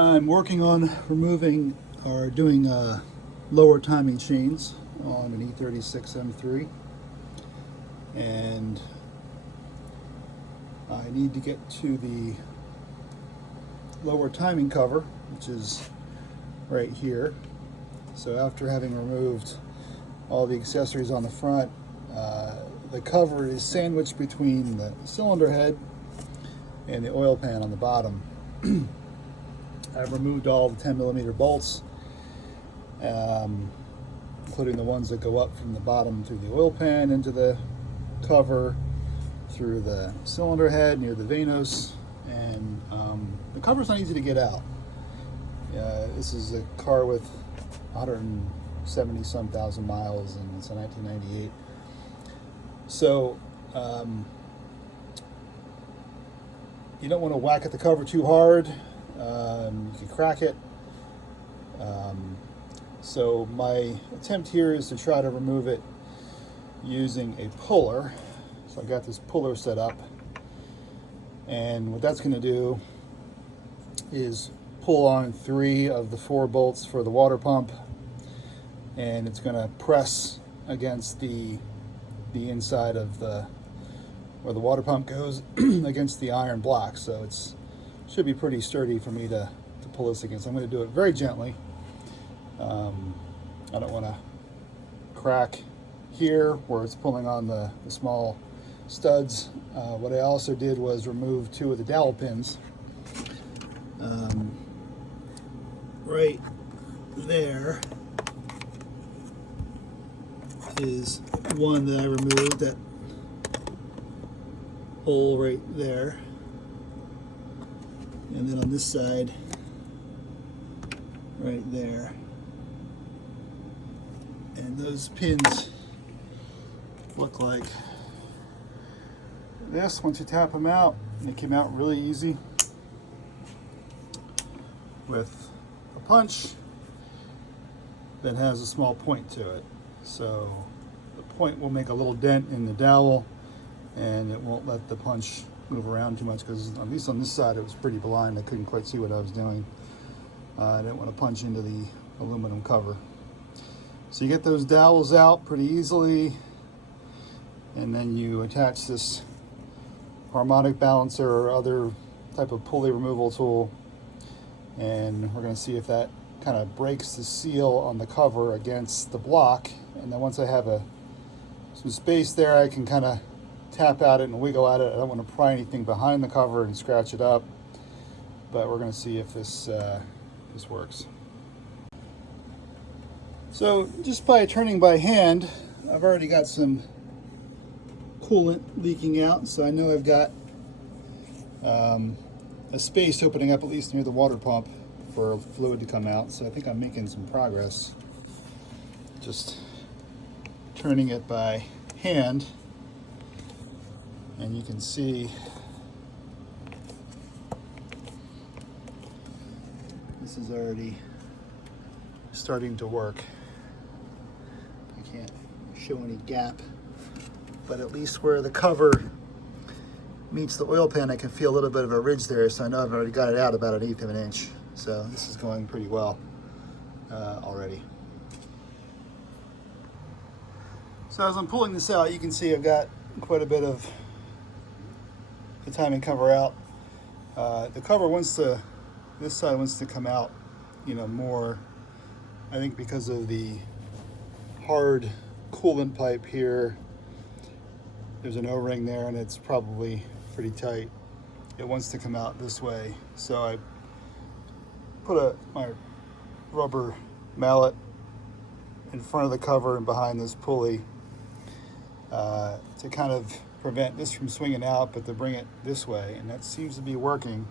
I'm working on removing or doing lower timing chains on an E36 M3, and I need to get to the lower timing cover, which is right here. So after having removed all the accessories on the front, the cover is sandwiched between the cylinder head and the oil pan on the bottom. I've removed all the 10mm bolts, including the ones that go up from the bottom through the oil pan into the cover, through the cylinder head near the vanos, and the cover's not easy to get out. This is a car with 170 some thousand miles, and it's a 1998. So you don't want to whack at the cover too hard. You can crack it. So my attempt here is to try to remove it using a puller. So I got this puller set up, and what that's going to do is pull on 3 of the 4 bolts for the water pump, and it's going to press against the inside of where the water pump goes against the iron block. So it's should be pretty sturdy for me to pull this against. I'm going to do it very gently. I don't want to crack here where it's pulling on the small studs. What I also did was remove 2 of the dowel pins. Right there is one that I removed, that hole right there. And then on this side, right there. And those pins look like this once you tap them out. They came out really easy with a punch that has a small point to it. So the point will make a little dent in the dowel, and it won't let the punch move around too much, because at least on this side it was pretty blind. I couldn't quite see what I was doing. I didn't want to punch into the aluminum cover. So you get those dowels out pretty easily, and then you attach this harmonic balancer or other type of pulley removal tool, and we're going to see if that kind of breaks the seal on the cover against the block. And then once I have some space there, I can kind of tap at it and wiggle at it. I don't want to pry anything behind the cover and scratch it up, but we're going to see if this works. So just by turning by hand, I've already got some coolant leaking out, so I know I've got a space opening up at least near the water pump for fluid to come out. So I think I'm making some progress. Just turning it by hand, and you can see this is already starting to work. I can't show any gap, but at least where the cover meets the oil pan, I can feel a little bit of a ridge there, so I know I've already got it out about 1/8 of an inch. So this is going pretty well already. So as I'm pulling this out, you can see I've got quite a bit of the timing cover out. The cover this side wants to come out, more, I think, because of the hard coolant pipe here. There's an O-ring there, and it's probably pretty tight. It wants to come out this way, so I put my rubber mallet in front of the cover and behind this pulley to kind of prevent this from swinging out, but to bring it this way, and that seems to be working.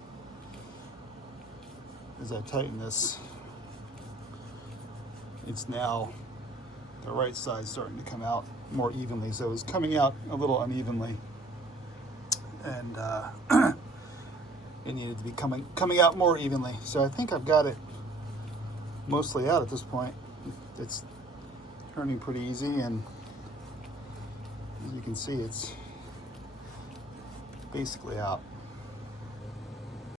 As I tighten this, it's now the right side starting to come out more evenly. So it was coming out a little unevenly, and it needed to be coming out more evenly. So I think I've got it mostly out at this point. It's turning pretty easy, and as you can see, it's basically out.